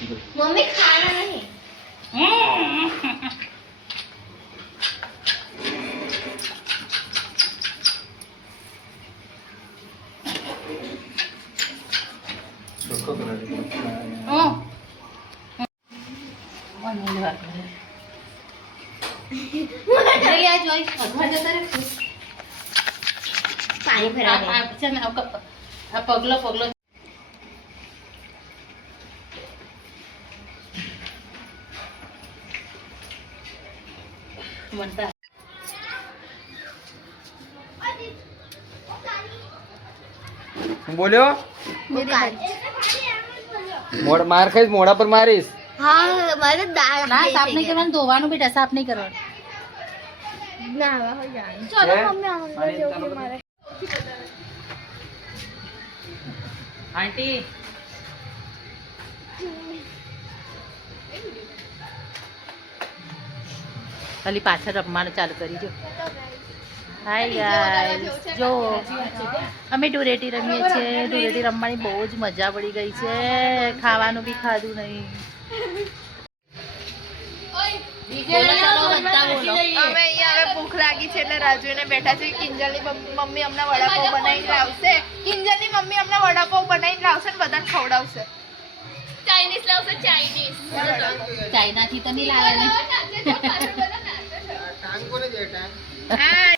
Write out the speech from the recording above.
Mummy खाना नहीं पानी भरा पगलो पगलो म्हणता બોલ્યો માર ખાઈશ મોઢા પર મારીશ. हाँ हमारे दाल ના સાફ નહીં કરવાનું ધોવાનું બેટા સાફ નહીં કરવાનું ना हो जाए चलो मम्मी अंदर जो कि हमारे આંટી ખાલી પાછળ રમવાનું ચાલુ કરી જો હાય ગાઈસ જો અમે ધૂળેટી રમીએ છીએ ધૂળેટી રમવાની બહુ જ મજા પડી ગઈ છે ખાવાનું બી ખાધું નહીં બોલો ચાલો બધા બોલો અમે અહીંયા હવે ભૂખ લાગી છે એટલે રાજુને બેઠા છે કિંજલની મમ્મી અમને વડાપાવ બનાવીને લાવશે કિંજલની મમ્મી અમને વડાપાવ બનાવીને લાવશે ને બધાને ખવડાવશે ચાઇનીઝ લાવશે ચાઇનીઝ ચાઇનાથી તો નહીં લાવે ને હા